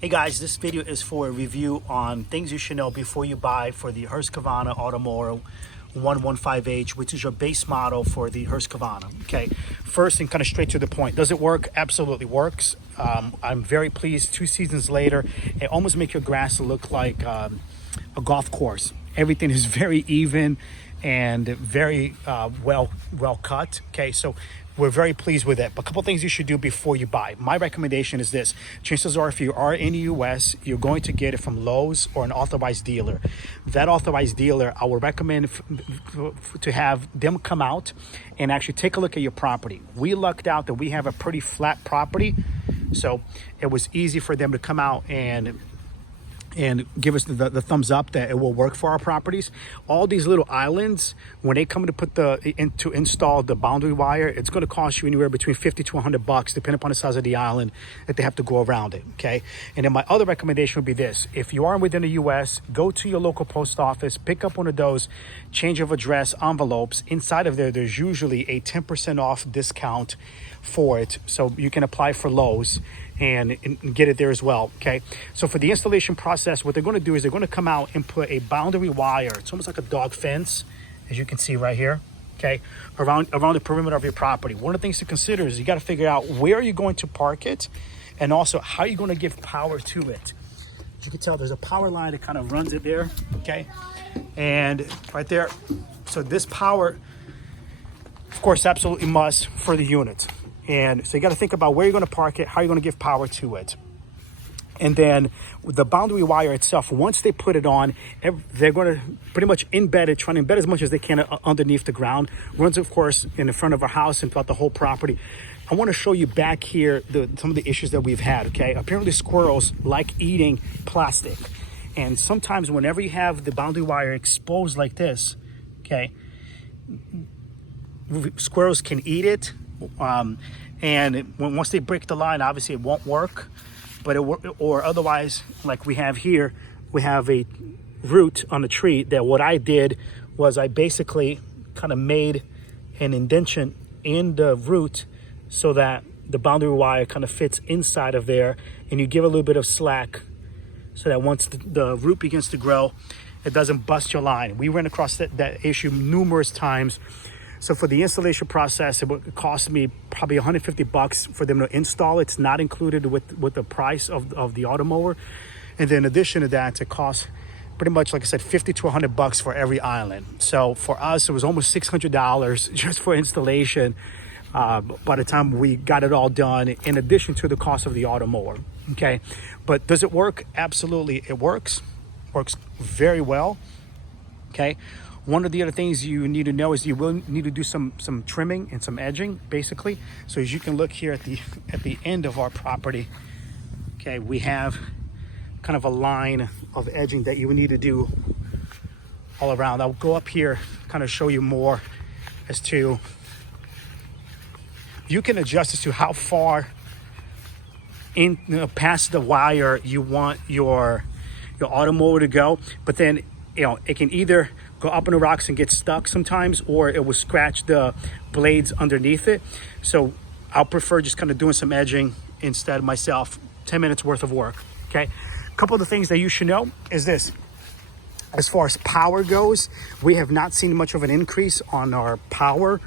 Hey guys, this video is for a review on things you should know before you buy for the Husqvarna Automower 115H, which is your base model for the Husqvarna. Okay, first and kind of straight to the point. Does it work? Absolutely works. I'm very pleased. 2 seasons later, it almost makes your grass look like a golf course. Everything is very even and very well cut. Okay, so we're very pleased with it. But a couple things you should do before you buy. My recommendation is this. Chances are if you are in the US, you're going to get it from Lowe's or an authorized dealer. That authorized dealer, I would recommend to have them come out and actually take a look at your property. We lucked out that we have a pretty flat property, so it was easy for them to come out and give us the thumbs up that it will work for our properties. All these little islands, when they come to put to install the boundary wire, it's going to cost you anywhere between 50 to 100 bucks, depending upon the size of the island that they have to go around it. Okay. And then my other recommendation would be this: if you are within the US, go to your local post office, pick up one of those change of address envelopes. Inside of there, there's usually a 10% off discount for it, so you can apply for Lowe's and get it there as well. Okay, so for the installation process, what they're going to do is they're going to come out and put a boundary wire. It's almost like a dog fence, as you can see right here. Okay, around the perimeter of your property. One of the things to consider is you got to figure out where you're going to park it, and also how you're going to give power to it. As you can tell, there's a power line that kind of runs it there. Okay, and right there. So this power, of course, absolutely must for the unit. And so you got to think about where you're going to park it, how you're going to give power to it. And then the boundary wire itself, once they put it on, they're going to pretty much embed it, trying to embed as much as they can underneath the ground. Runs, of course, in the front of our house and throughout the whole property. I want to show you back here some of the issues that we've had, okay? Apparently squirrels like eating plastic. And sometimes whenever you have the boundary wire exposed like this, okay, squirrels can eat it. And once they break the line, obviously it won't work, but or otherwise, like we have here, we have a root on the tree that what I did was I basically kind of made an indentation in the root so that the boundary wire kind of fits inside of there, and you give a little bit of slack so that once the root begins to grow, it doesn't bust your line. We ran across that issue numerous times. So for the installation process, it would cost me probably 150 bucks for them to install. It's not included with the price of the Automower. And then in addition to that, it costs pretty much, like I said, 50 to 100 bucks for every island. So for us, it was almost $600 just for installation by the time we got it all done, in addition to the cost of the Automower. Okay, but does it work? Absolutely, it works. Works very well. Okay. One of the other things you need to know is you will need to do some trimming and some edging, basically. So as you can look here at the end of our property, okay, we have kind of a line of edging that you would need to do all around. I'll go up here, kind of show you more as to, you can adjust as to how far in past the wire you want your Automower to go, but then it can either go up in the rocks and get stuck sometimes, or it will scratch the blades underneath it. So I'll prefer just kind of doing some edging instead myself. 10 minutes worth of work. Okay, a couple of the things that you should know is this: as far as power goes, we have not seen much of an increase on our power.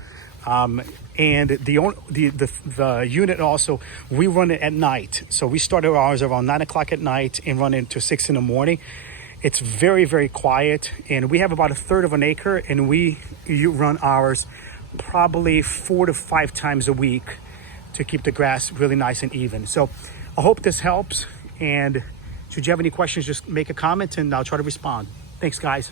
And the unit also, we run it at night. So we start our hours around 9 o'clock at night and run into 6 in the morning. It's very, very quiet, and we have about 1/3 of an acre, and you run ours probably 4 to 5 times a week to keep the grass really nice and even. So I hope this helps, and should you have any questions, just make a comment and I'll try to respond. Thanks, guys.